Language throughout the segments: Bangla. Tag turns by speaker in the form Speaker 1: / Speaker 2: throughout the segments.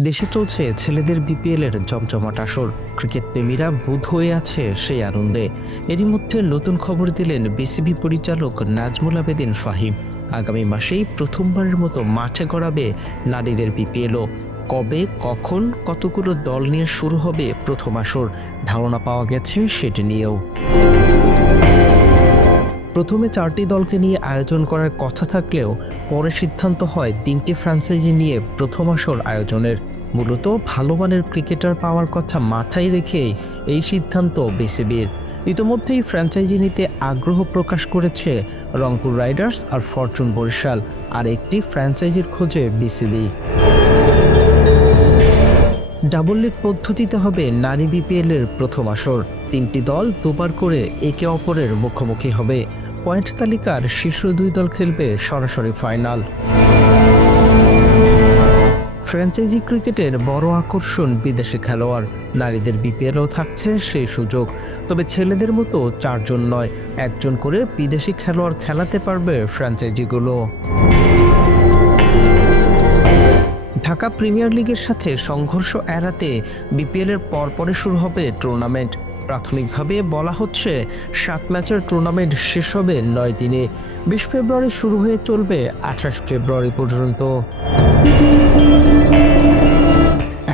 Speaker 1: দেশে চলছে ছেলেদের বিপিএল এর জমজমাট আসর। ক্রিকেট প্রেমীরা বুধ হয়ে আছে সেই আনন্দে। এরই মধ্যে নতুন খবর দিলেন বিসিবি পরিচালক নাজমুল আবেদিন ফাহিম। আগামী মাসেই প্রথমবারের মতো মাঠে গড়াবে নারীদের বিপিএলও। কবে, কখন, কতগুলো দল নিয়ে শুরু হবে প্রথম আসর? ধারণা পাওয়া গেছে সেটি নিয়েও। প্রথমে চারটি দলকে নিয়ে আয়োজন করার কথা থাকলেও পরে সিদ্ধান্ত হয় তিনটি ফ্র্যাঞ্চাইজি নিয়ে প্রথম আসর আয়োজনের। মূলত ভালো মানের ক্রিকেটার পাওয়ার কথা মাথায় রেখেই এই সিদ্ধান্ত বিসিবির। ইতোমধ্যেই ফ্র্যাঞ্চাইজি নিতে আগ্রহ প্রকাশ করেছে রংপুর রাইডার্স আর ফরচুন বরিশাল আর একটি ফ্র্যাঞ্চাইজির খোঁজে বিসিবি। ডাবল লিগ পদ্ধতিতে হবে নারী বিপিএল এর প্রথম আসর। তিনটি দল দুবার করে একে অপরের মুখোমুখি হবে। পয়েন্ট তালিকার শীর্ষ দুই দল খেলবে সরাসরি ফাইনাল। ফ্র্যাঞ্চাইজি ক্রিকেটের বড় আকর্ষণ বিদেশি খেলোয়াড়। নারীদের বিপিএলও থাকছে সেই সুযোগ। তবে ছেলেদের মতো চারজন নয়, একজন করে বিদেশি খেলোয়াড় খেলাতে পারবে ফ্র্যাঞ্চাইজিগুলো। ঢাকা প্রিমিয়ার লিগের সাথে সংঘর্ষ এড়াতে বিপিএলের পরপরে শুরু হবে টুর্নামেন্ট। প্রাথমিকভাবে বলা হচ্ছে, সাত ম্যাচের টুর্নামেন্ট শেষ হবে নয় দিনে। বিশ ফেব্রুয়ারি শুরু হয়ে চলবে আঠাশ ফেব্রুয়ারি পর্যন্ত।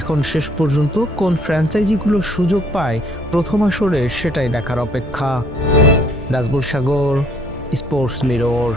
Speaker 1: এখন শেষ পর্যন্ত কোন ফ্র্যাঞ্চাইজিগুলো সুযোগ পায় প্রথম আসরে সেটাই দেখার অপেক্ষা। Nazbul Sagar, Sports Mirror.